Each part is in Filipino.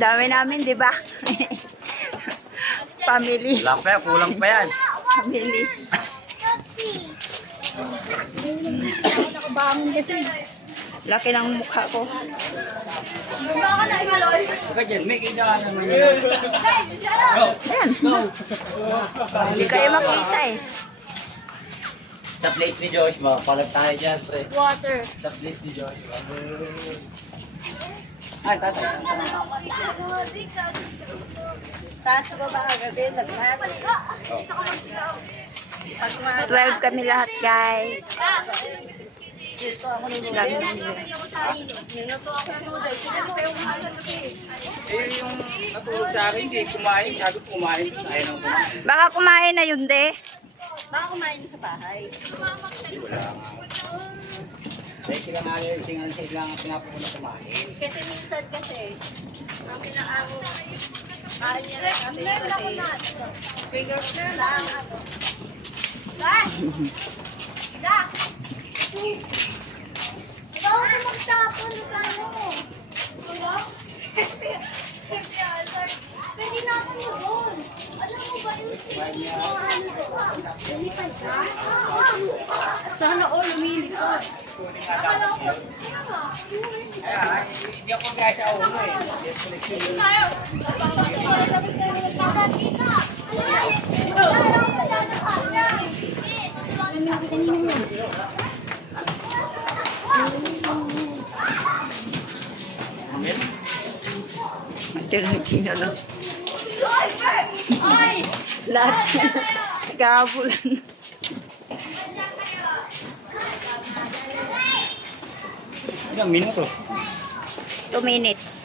Dami namin, di ba? Family. Wala pa yan, kulang pa yan. Family. Nakabangon kasi. Laki ng mukha ko. Baka dyan, may kita ka naman yan. Ayan. Hindi kayo makita eh. Sa place ni Joshua, palag tayo dyan, pre. Water. Sa place ni Joshua. Ay, tatay. Taas ko ba kagabi? 12 kami lahat, guys. Dito ako nilagay. Niluto ako ng noodles. Eh, yung natulog sa akin, hindi kumain. Sabi ko kumain. Ayaw nang kumain. Baka kumain na yun, de. Baka kumain sa bahay. Wala nga. Eh, sila nga yun. Sila nga pinapunta kumain. Kasi minsan kasi, ang pinakaano, kain niya lang kasi fingers lang. Ikaw na magtapon sa ano. Wala? Pwede natin mo doon. Alam mo ba yung lumipad ka? Sana all lumilipad. Akala ko, Ay, hindi ako kaya sa ulo eh. tayo. Magkakita. Alternatina lang. Lahat nagkahabulan. Ilang minuto? 2 minutes.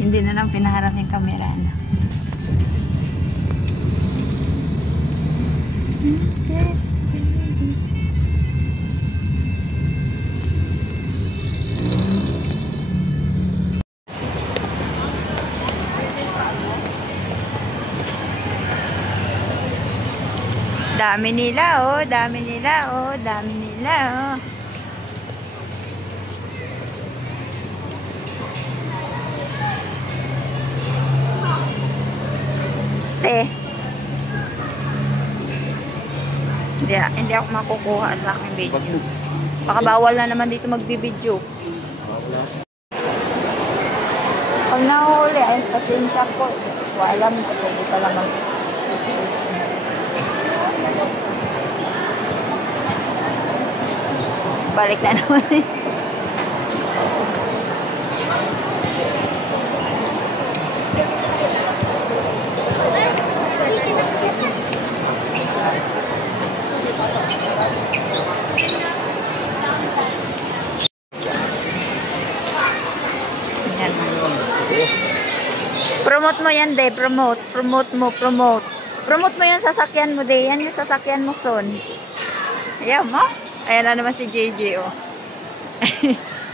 Hindi na lang pinaharap yung camera na. Dami nila, oh. Dami nila, oh. Dami nila, oh. Hindi ako makukuha sa aking video. Baka bawal na naman dito magbibideo. Pag nahuli, ay pasensya po. Alam ko, pwede pala balik na naman eh. Promote mo yan, de. Promote mo yung sasakyan mo, de. Yan yung sasakyan mo, son. Ayan mo. Ayan na naman si JJ, oh.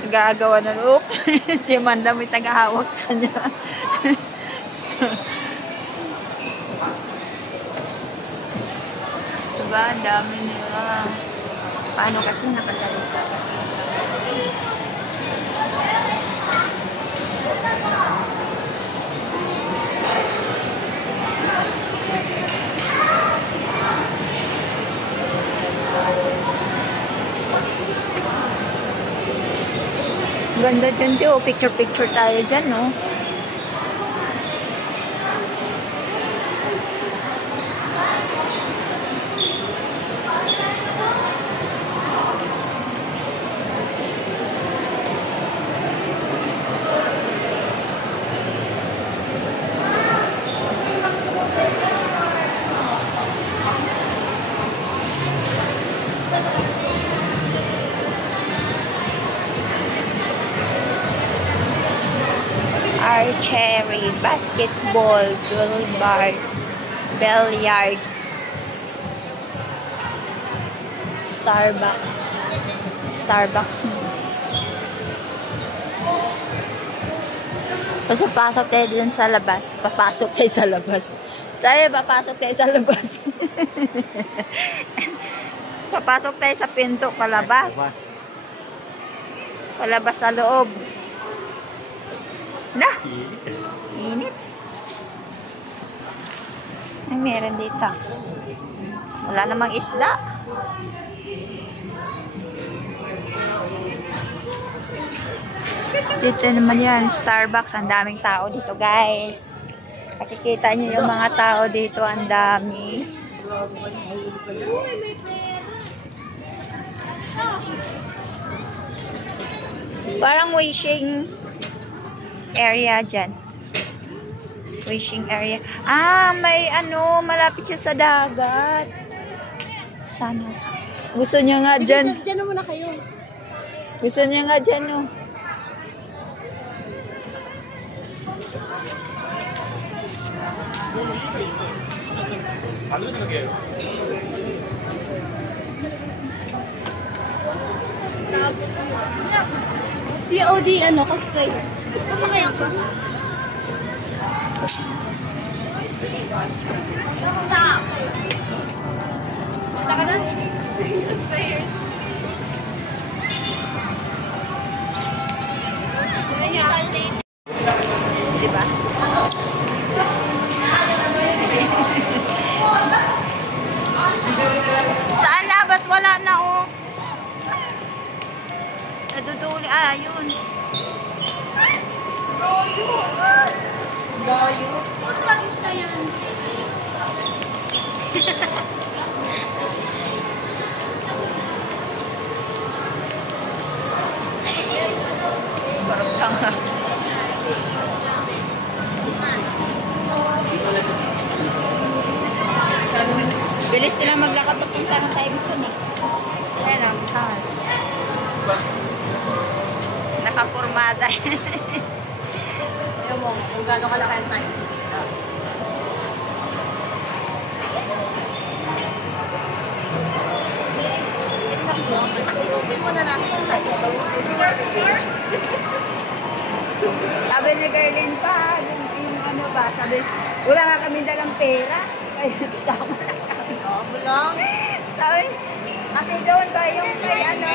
Nag-aagawa na, look. Si Amanda may tagahawak sa kanya. Diba? Ang dami nila. Paano kasi napatalita kasi? Ganda dyan, oh. Picture tayo dyan, no? Archery, basketball, billiard, Starbucks. Pasok tayo dun sa labas. Papasok tayo sa labas. Sabi, papasok tayo sa labas. Papasok tayo sa pinto, palabas. Palabas sa loob. Na! Init. Ay, meron dito. Wala namang isda. Dito naman yan, Starbucks. Ang daming tao dito, guys. Nakikita niyo yung mga tao dito. Ang dami. Parang wishing area dyan. Wishing area. Ah, may ano, malapit siya sa dagat. Sana. Gusto niya nga dyan. Diyan naman na kayo. Gusto niya nga dyan, no. COD, cosplay. Kasi kaya ko. Basta ka na? Cosplayers. Diba? Saan na? Ba't wala na, oh? Naduduli. Ah, yun. Layo. Tragista yan. Parang tanga. Bilis sila maglakad papunta ng time zone, eh. Ayan ang kasama. Nakapormada. Alam mo, kung gano'n kalaki ang time. It's a vlog. Hindi mo na natin yung time. Sabi ni Gerlin pa, yung ano ba, sabi, wala nga kami dalang pera. Kaya nakisama na kami. Oo, lang. Sabi, kasi doon ba yung may ano?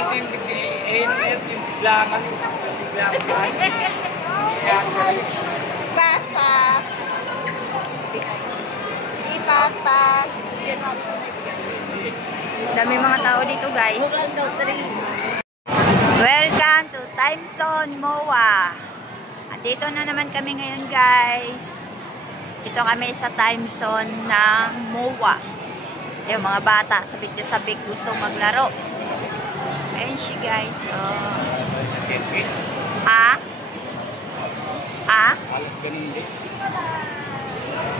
Pakpak. Ipakpak. Dami mga tao dito, guys. Welcome to Time Zone MOA. Andito na naman kami ngayon, guys. Dito kami sa time zone ng MOA. Yung mga bata, sabik-sabik gusto maglaro. Ayan siya, guys. Oh. Ha? Ha?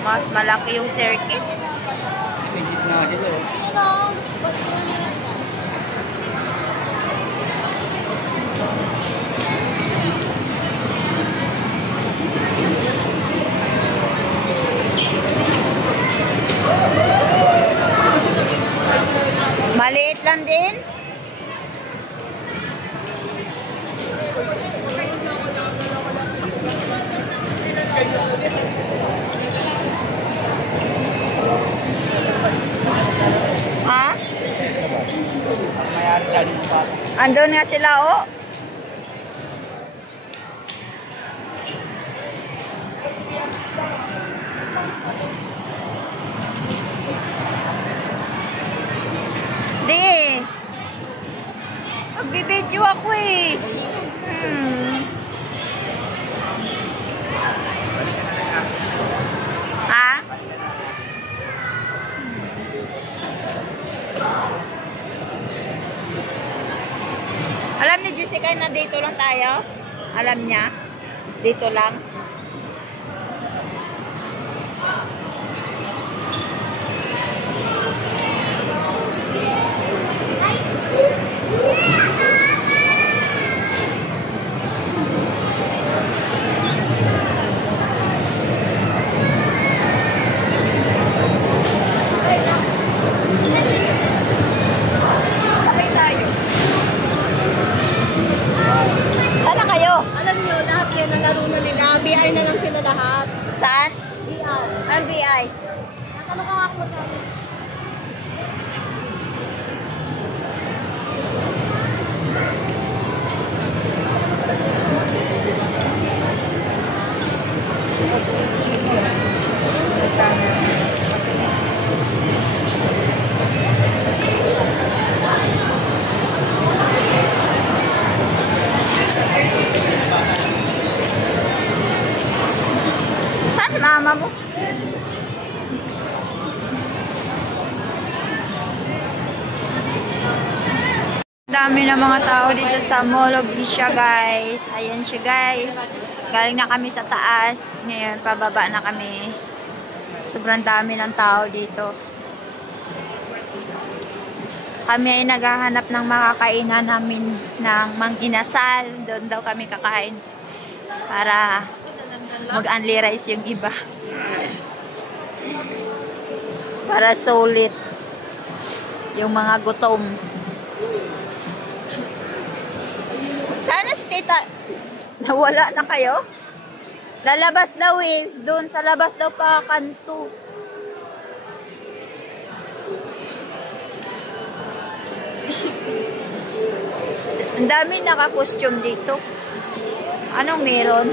Mas malaki yung circuit. Maliit lang din. Ha? Andun nga sila, oh. Di. Magbibidyo ako, eh. Ha? Alam ni Jessica na dito lang tayo? Alam niya? Dito lang? Sabay tayo. Sana kayo? Alam nyo, lahat yan ang laro na nila. ng BI? Ano ka nga ako sa Saan si mama mo? Dami na mga tao dito sa Mall of Asia, guys. Ayan siya, guys. Galing na kami sa taas. Ngayon, pababa na kami. Sobrang dami ng tao dito. Kami ay naghahanap ng makakainan namin ng mang-inasal. Doon daw kami kakain. Para mag-unli rice yung iba. Para solid yung mga gutom. Sana si tita, nawala na kayo? Lalabas daw eh. Doon sa labas daw pa kanto. Ang dami naka-costume dito. Anong meron?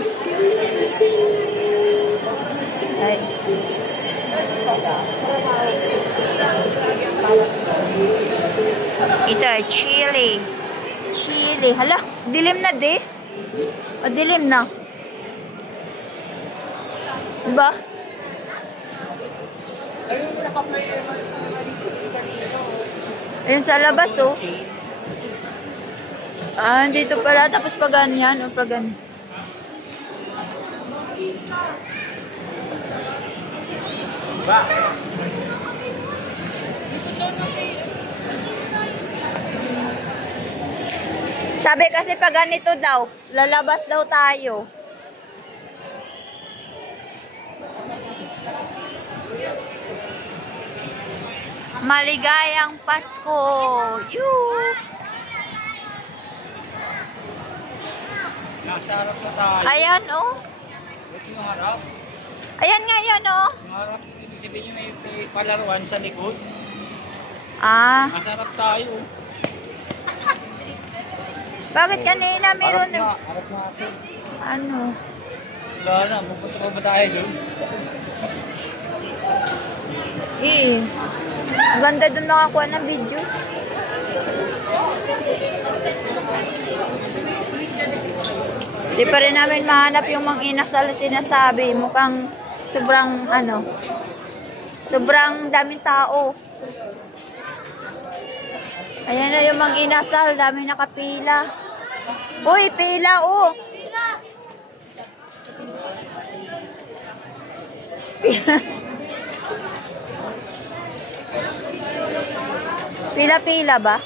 Guys. Ito, chili. Chili. Hala, dilim na di. O, dilim na. Diba? Ayun sa labas, oh. Ah, dito pala. Tapos pa ganyan, o pa ganyan. Sabi kasi pag ganito daw, lalabas daw tayo. Maligayang Pasko! Yoo! Nasa harap na tayo. Ayan, oh. Ito yung harap. Ayan nga yan, oh. Yung harap, ibig sabihin nyo may palaruan sa likod. Ah, Nasa harap tayo. bakit kanina meron... Harap natin. Ano? Wala na, pupunta pa ba tayo doon? Eh, ang ganda doon nakakuha ng video. Di pa rin namin mahanap yung mga inasal sinasabi. Mukhang sobrang, ano, sobrang daming tao. Ayan na yung mga inasal, dami nakapila. Uy, pila, oh. Pila-pila ba?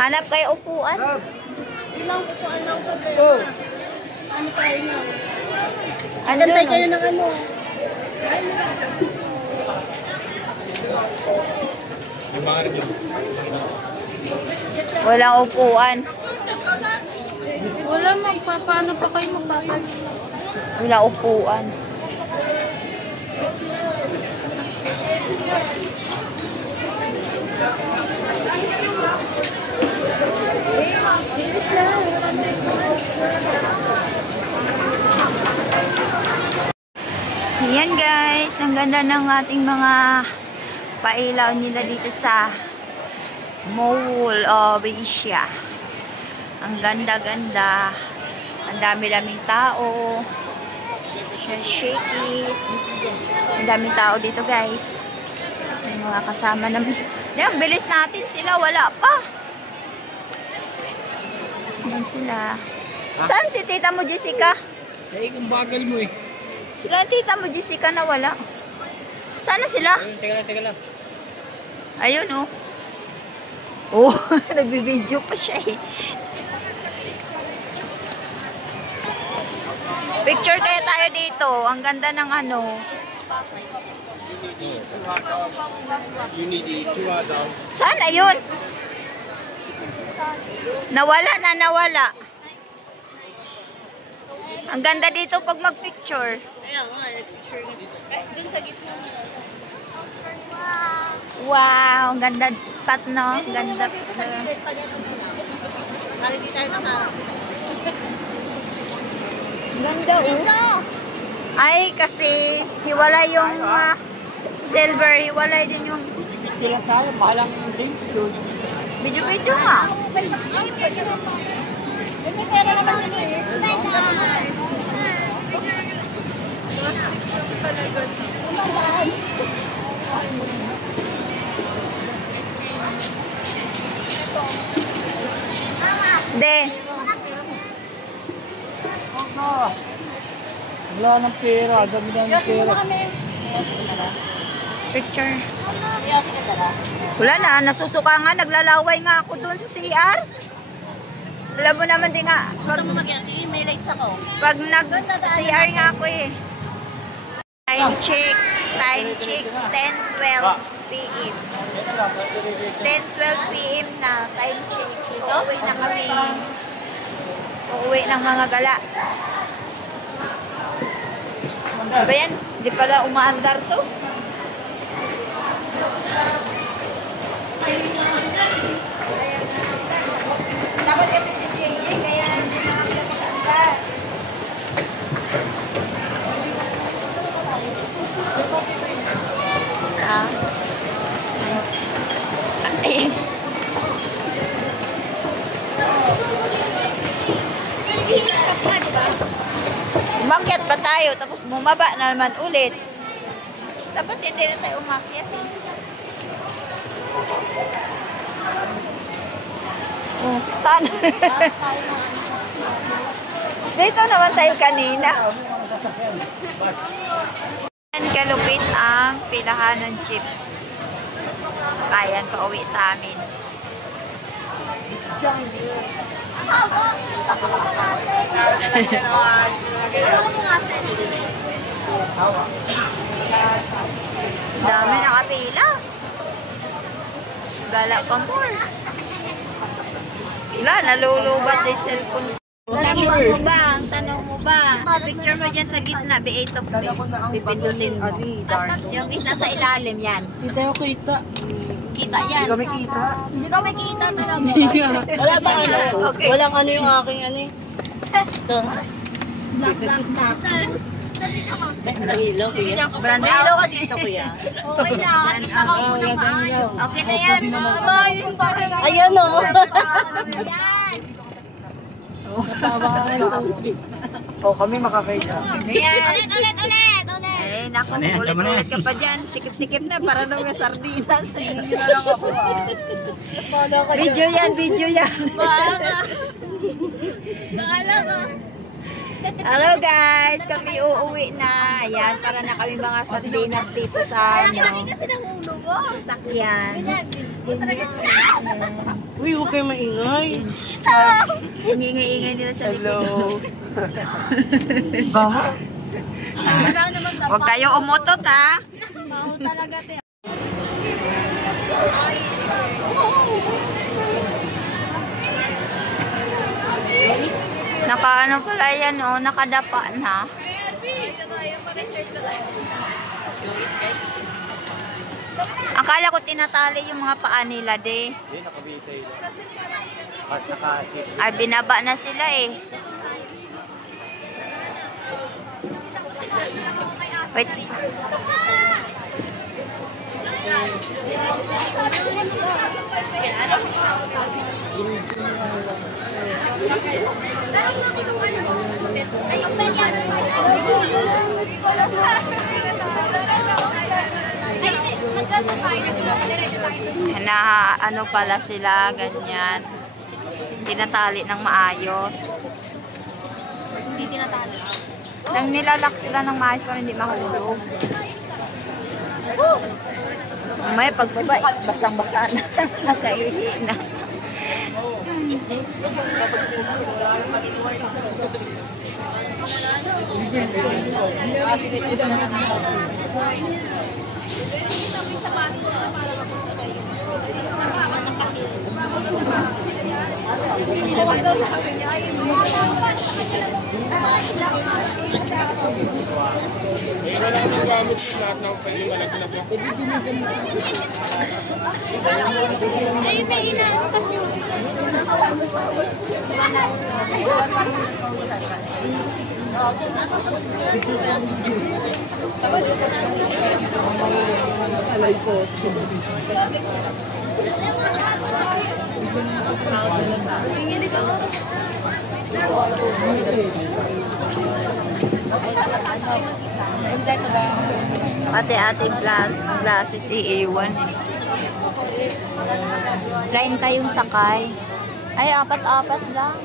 Hanap kayo upuan? ilang upuan lang po kayo. Ano tayo na? Andun, Gantay kayo ng ano. walang upuan. Wala, magpapaano pa kayo magpapaano? Wala upuan. Ayan guys, ang ganda ng ating mga pailaw nila dito sa Mall of Asia. Ang ganda-ganda. Ang dami-daming tao. Shakies. Ang daming tao dito guys. May mga kasama namin. Yan, bilis natin sila. Wala pa. Ayan sila. Saan si tita mo, Jessica? Eh, kung bagal mo eh. Sila yung tita mo, Jessica, na wala. Sana sila? Ayun, teka lang. Ayun, oh. Oh, nagbibideo pa siya eh. Picture kaya tayo dito. Ang ganda ng ano. You need 2 adults. Sana yun? Nawala na, nawala. Ang ganda dito pag mag-picture. Ayan nga, picture nga. Dun sa gitna. Wow, ang ganda pat, no? Ganda. Para di tayo nakarap. Ganda, oh. Ay, kasi hiwalay yung silver, hiwalay din yung Kailan tayo, mahalang drinks yun. video-video nga. May pera naman yun eh. De, Wala ng pera, dami na ng pera. picture. Wala na, nasusuka nga, naglalaway nga ako doon sa CR. Alam mo naman din nga, Gusto mo mag-yasi? May lights ako. pag nag-CR nga ako eh. Time check, 10:12 p.m. 10:12 p.m. na, time check. Uuwi na kami. Uuwi ng mga gala. Ba yan? Hindi pala umaandar to. Takot kasi si JJ, kaya hindi na kami umaandar. Umakyat ba tayo? Tapos bumaba na naman ulit. Dapat hindi na tayo umakyat eh. Oh, saan? Dito naman tayo kanina. Kalupit ang pilahan ng jeep. Sakayan pa uwi sa amin. Dami nakapila. Gala pa more. Wala, nalulubat yung cellphone. Tanong mo ba? Ang tanong mo ba? Picture mo dyan sa gitna, B8 of me. Pipindutin mo. Yung isa sa ilalim yan. Hindi tayo kita. Kita yan. Hindi kami kita. Hindi kami kita talaga. Wala ba ano? Okay. Walang ano yung aking ano eh. Ito. Brandilo, kuya. Brandilo ka dito, kuya. Okay na. Okay na yan. Ayan o. Oh, kami makakaita. Ayan. Ulit. Eh, naku, ulit ka pa dyan. Sikip-sikip na, para nung may sardinas. Tingin nyo na lang ako ah. Video yan. Bahala ka. Hello guys, kami uuwi na. Ayan, para na kami mga sardinas dito sa sasakyan. Uy, huwag kayo maingay. Ingay-ingay nila sa likod. Hello. Baho. Huwag kayo umutot ha. Baho talaga, te. Nakaano pala yan oh, nakadapa na. Akala ko tinatali yung mga paa nila de. Hindi, nakabitay lang. Mas nakasip. Ay, binaba na sila eh. Wait. Na ano pala sila, ganyan. Tinatali ng maayos. Hindi tinatalo. Nang nilalak sila ng maayos para hindi mahulog. May pagbaba, basang-basa na. Nakaihi na. Ayun na inaano kasi. Ate-ate glasses iiwan. 30 yung sakay. Ay, apat-apat lang.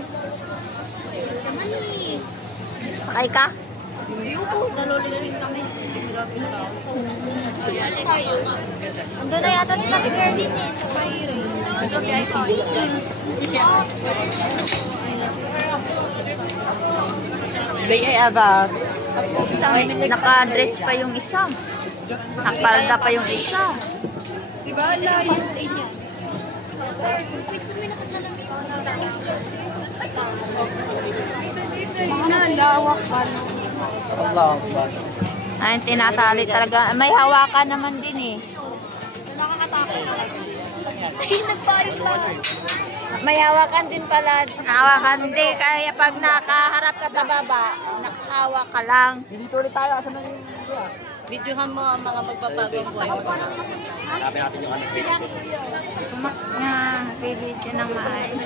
Sakay ka? Naloliswing kami. Ando na yata sila si Kervin eh. Sa Ay, aba. Naka-dress pa yung isa. Nakapalda pa yung isa. Diba? Layo. Perfect kami nakasalamin. Lawak pa. Ay, tinatali talaga. May hawakan naman din eh. Nakakatakot. Ay, nagpayot lang. May hawakan din pala. Hawakan din. Kaya pag nakaharap ka sa baba, nakahawak ka lang. Dito ulit tayo. Asan ang Videohan mo ang mga magpapagong buhay mo. Hanapin natin yung ano. Tumak nga. Bibidyo ng maayos.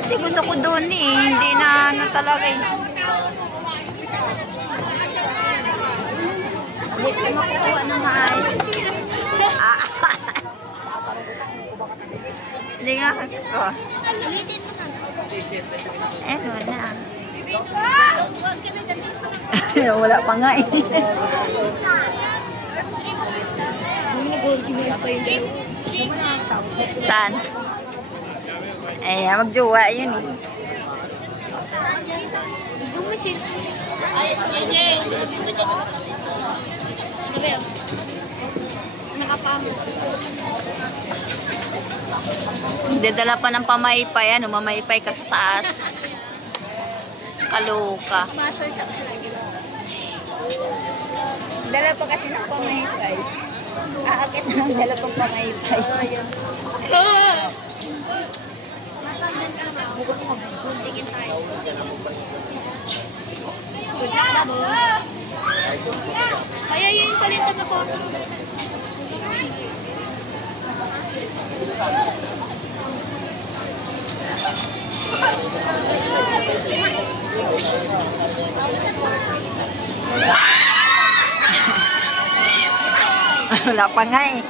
Kasi gusto ko doon eh. Hindi na ano talaga eh. Hindi ko makukuha ng maayos. Hindi nga ko. Ulitin mo na. Wala. Wala pa nga eh. Saan? Eh, magjowa yun eh. Dumisin. Gabi oh. Nakapamo. Dadala pa ng pamaypay. Ano, mamaypay ka sa taas. Kaloka. Masal ka talaga. Dala pa kasi ng pamaypay. Aakit na ang dala pang pamaypay. Tingin tayo. Good luck, babo. Kaya yun pala yung taga-photo. Wala pa nga eh.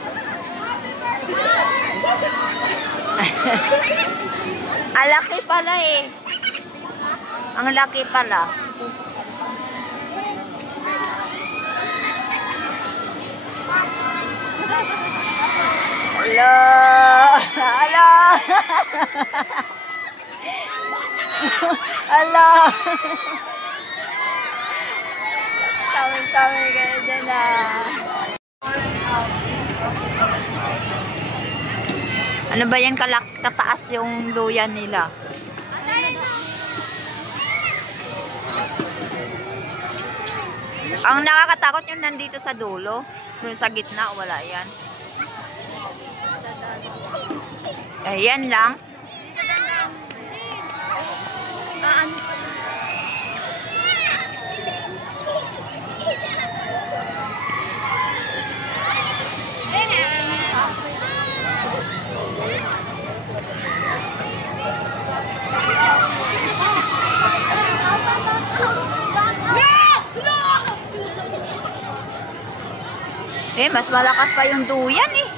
Ang laki pala eh. Ang laki pala. Hello! Hello! Hello! Tawin-tawin kayo dyan ah. Ano ba yan kataas yung duyan nila? Ang nakakatakot yung nandito sa dulo. Doon sa gitna, wala yan. Ayan lang. Eh, mas malakas pa yung duyan eh.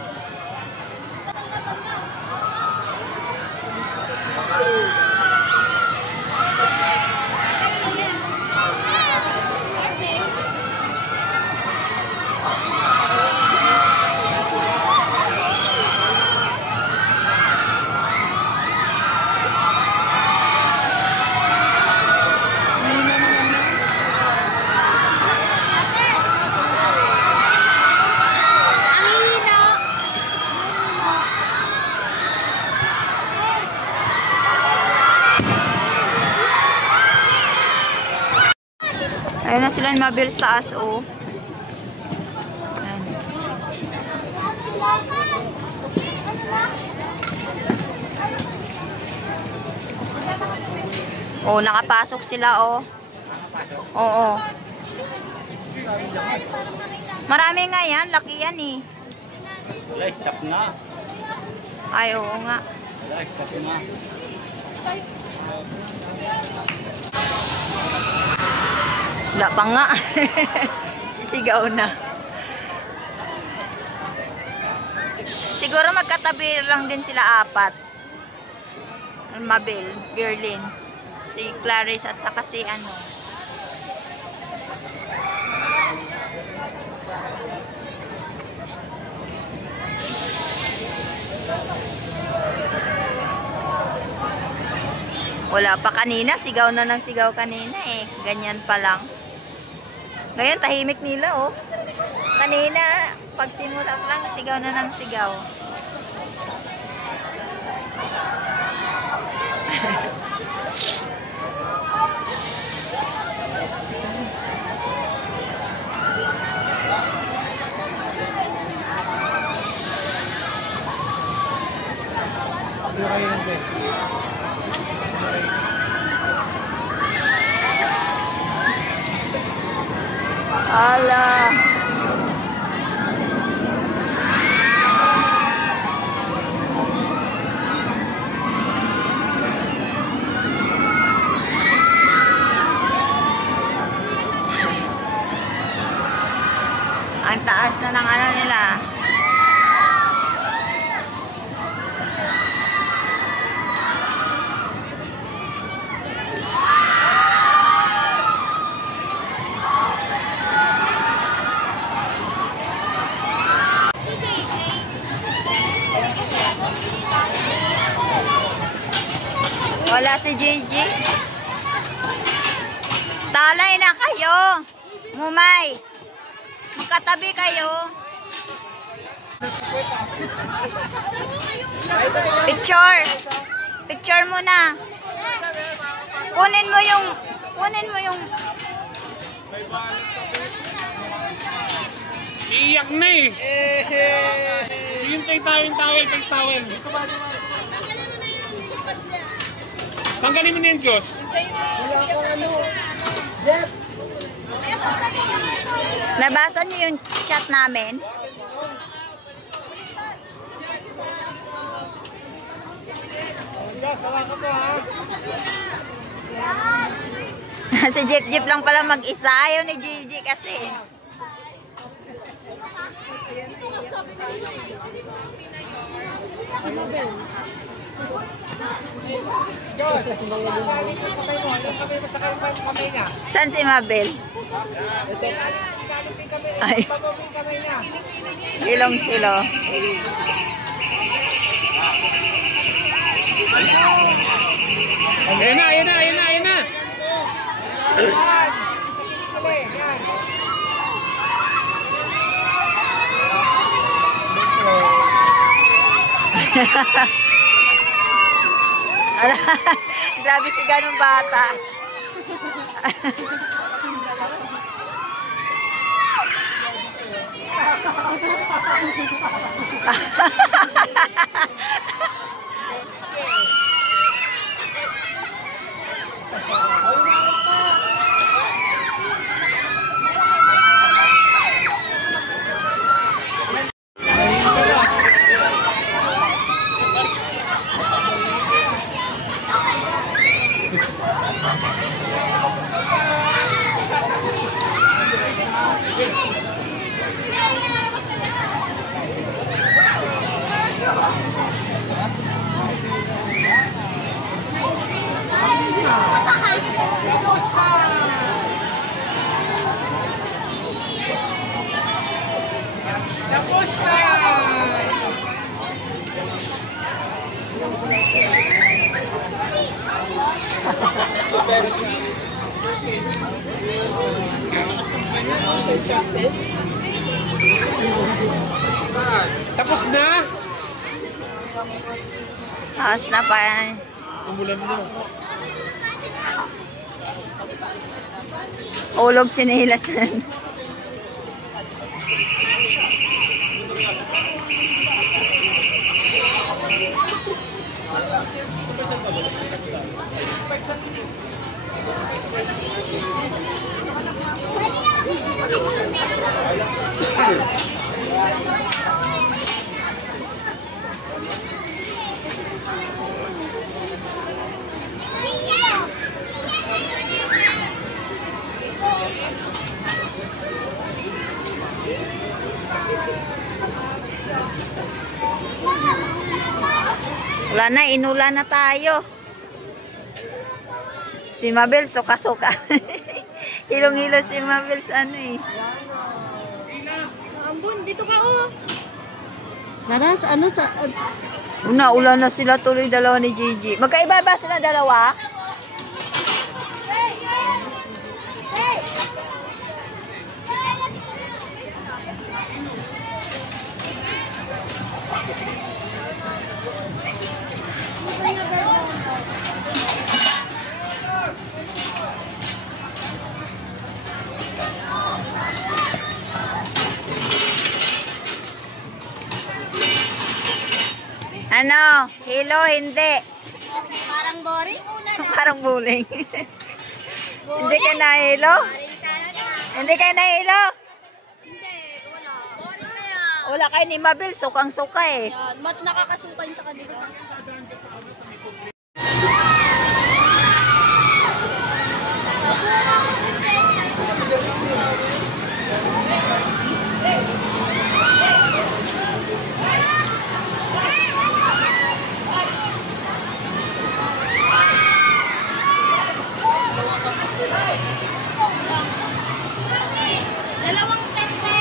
Ayun na sila ni Mabel sa taas, oh. Ayan. Oh, nakapasok sila, oh. Oo. Marami nga yan. Laki yan, eh. Wala, stop na. Ay, oo nga. Wala, stop na. Wala pa nga. Sisigaw na. Siguro magkatabi lang din sila apat. Mabel, Gerlin, si Clarice at saka si ano. Wala pa kanina, sigaw na ng sigaw kanina eh. Ganyan pa lang. Ngayon, tahimik nila oh. Kanina, pagsimula pa lang, sigaw na ng sigaw. Ala. Ang taas na ng ano nila. Wala si JJ. Talay na kayo. Mumay. Magkatabi kayo. Picture. Picture muna. Kunin mo yung iiyak na eh. Hintay tawel. Tanggalin mo na yung Diyos. Nabasa niyo yung chat namin? Si Jeep lang pala mag-isa. Ayaw ni Gigi kasi. Saan si Mabel? Ay. Ilong silo. Ayan na. Grabe si ganong bata. Tapos na! Tapos na? Tapos na pa yan. Umulan mo. Ulog chinilasan. Wala na, inula na tayo. Si Mabel, suka-suka. Hilong-hilo si Mabel sa ano eh. Ambon, dito ka oh. Tara, ano sa... Ulan na sila tuloy, dalawa ni Gigi. Magkaiba ba sila dalawa? Ano? Hilo, hindi. Parang boring. Parang buling. Hindi ka na hilo? Hindi ka na hilo? Hindi, wala. Wala kayo ni Mabel, sukang-suka eh. Yan, mas nakakasukan sa kanila. Dalawang tente.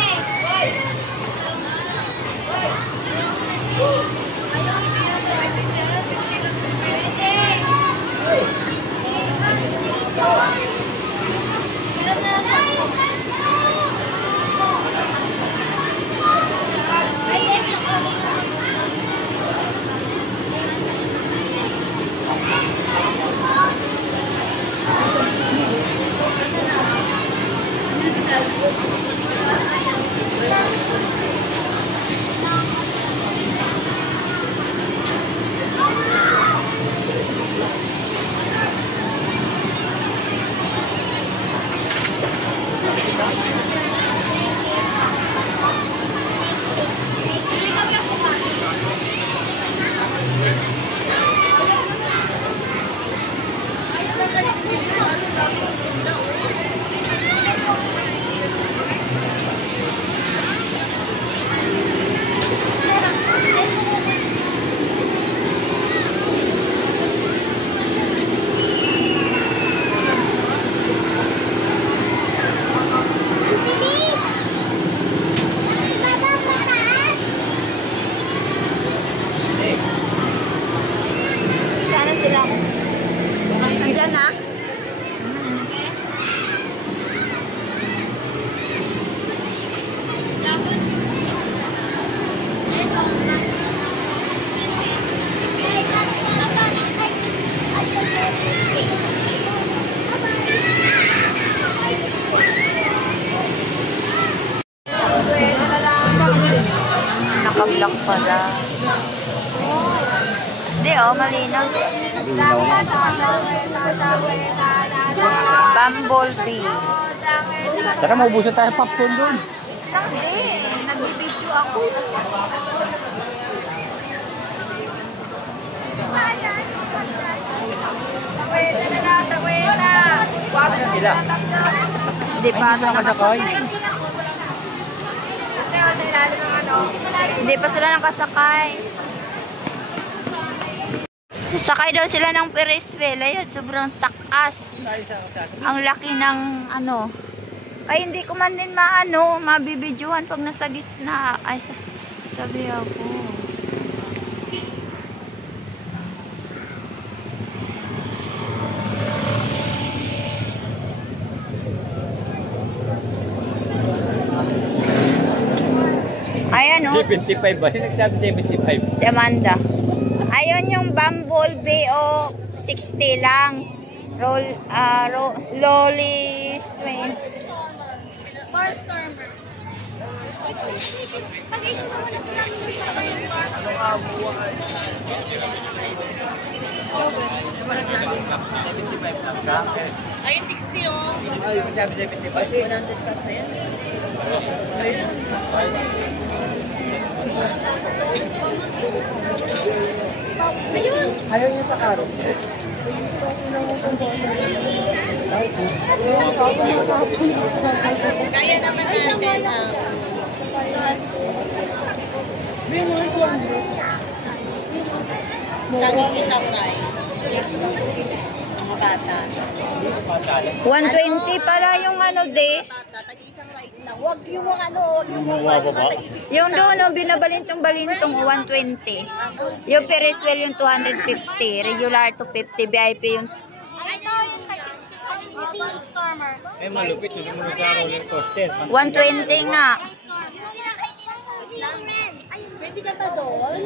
Sana sila. Andyan na? Naka-block pala. Hindi oh, malinaw. Bumblebee. Saka maubusan tayo popcorn doon. Hindi, nag-video ako. Sila. Hindi pa Nakasakay. Hindi pa sila nakasakay. Sasakay daw sila ng Ferris wheel. Ayun, sobrang takas. Ang laki ng ano. Ay, hindi ko man din mabibidyohan pag nasa gitna. Ay, sabi ako. Ayan o. 75 ba? Sino nagsabi 75? Si Amanda. Ayun yung Bumblebee o 60 lang. Lolly swing. Part-timer. Ayun, 60 oh. Ay, 75. 100 plus na yan. Ayaw niya sa karos. Kaya naman natin. Taging isang rice. Mga bata. 120 pala yung ano, de. Bata, taging isang rice lang. Huwag yung ano, huwag yung mga Yung doon, no, binabalintong-balintong 120. Yung Periswell yung 250. Regular 250. VIP yung Eh, malupit. Yung muna sa roller coaster. 120 nga. Pwede ka ba doon?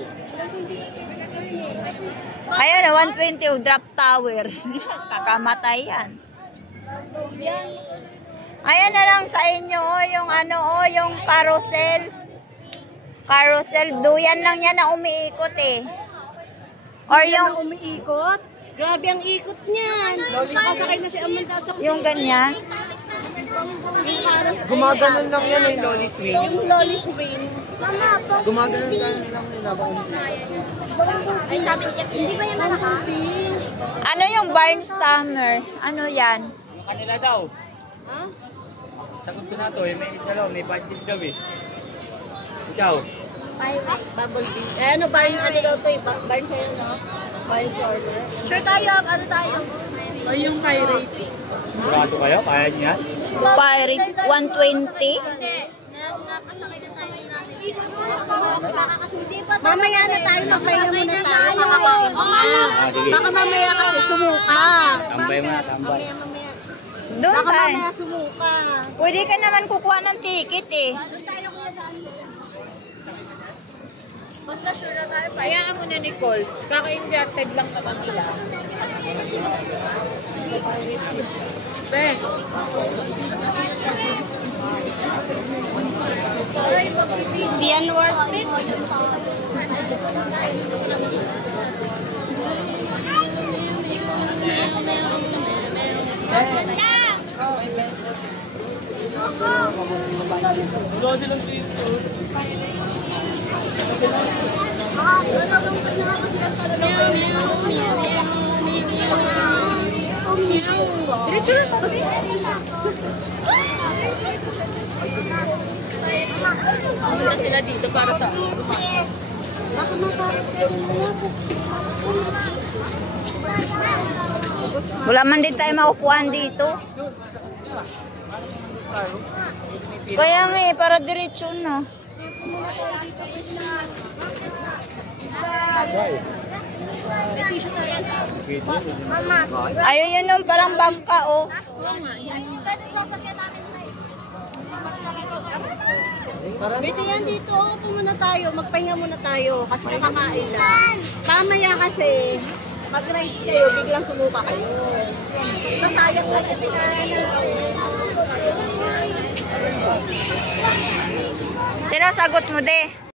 Ayun na, 120 oh, drop tower. Kakamatay yan. Ayan na lang sa inyo, oh, yung ano, oh, yung carousel. Carousel, duyan lang yan na umiikot eh. Or yung, umiikot? Grabe ang ikot niyan. Nakasakay na si Amanda sa yung ganyan. Gumaganon lang yan yung lolly swing. Yung lolly swing. Gumaganon lang yung labang. Ay, sabi ni Jeff, hindi ba yan malakas? Ano yung Barnstammer? Ano yan? Yung kanila daw. Ha? Sagot ko na to, may budget daw eh. Ikaw. Bubble tea. Eh, ano ba yung ano daw to eh? Barn sa'yo, no? Barn shorter. Sure tayo, ano tayo? Ay, yung pirate. Sigurado kayo? Kaya niyo yan? Pirate 120? Hindi. Napasakay na tayo natin. Mamaya na tayo, magpahinga muna tayo. Makakain Ah, sige. Baka mamaya kasi sumuka. Tambay mo na, tambay. Mamaya. Doon Baka tayo. mamaya sumuka. Pwede ka naman kukuha ng ticket eh. Basta sure na tayo. Hayaan mo na, Nicole. Kaka-injected lang naman nila. Ben. Di yan worth it. Sila dito para sa Wala man din tayo maupuan dito. Kaya nga eh, para diretso na. Ayun yun nung parang bangka oh. Dito yan dito. Upo muna tayo. Magpahinga muna tayo. Kasi makakain lang. Mamaya kasi, mag-rice kayo, biglang sumuka kayo. Diba sayang lang yung pinahin natin. Sino sagot mo de?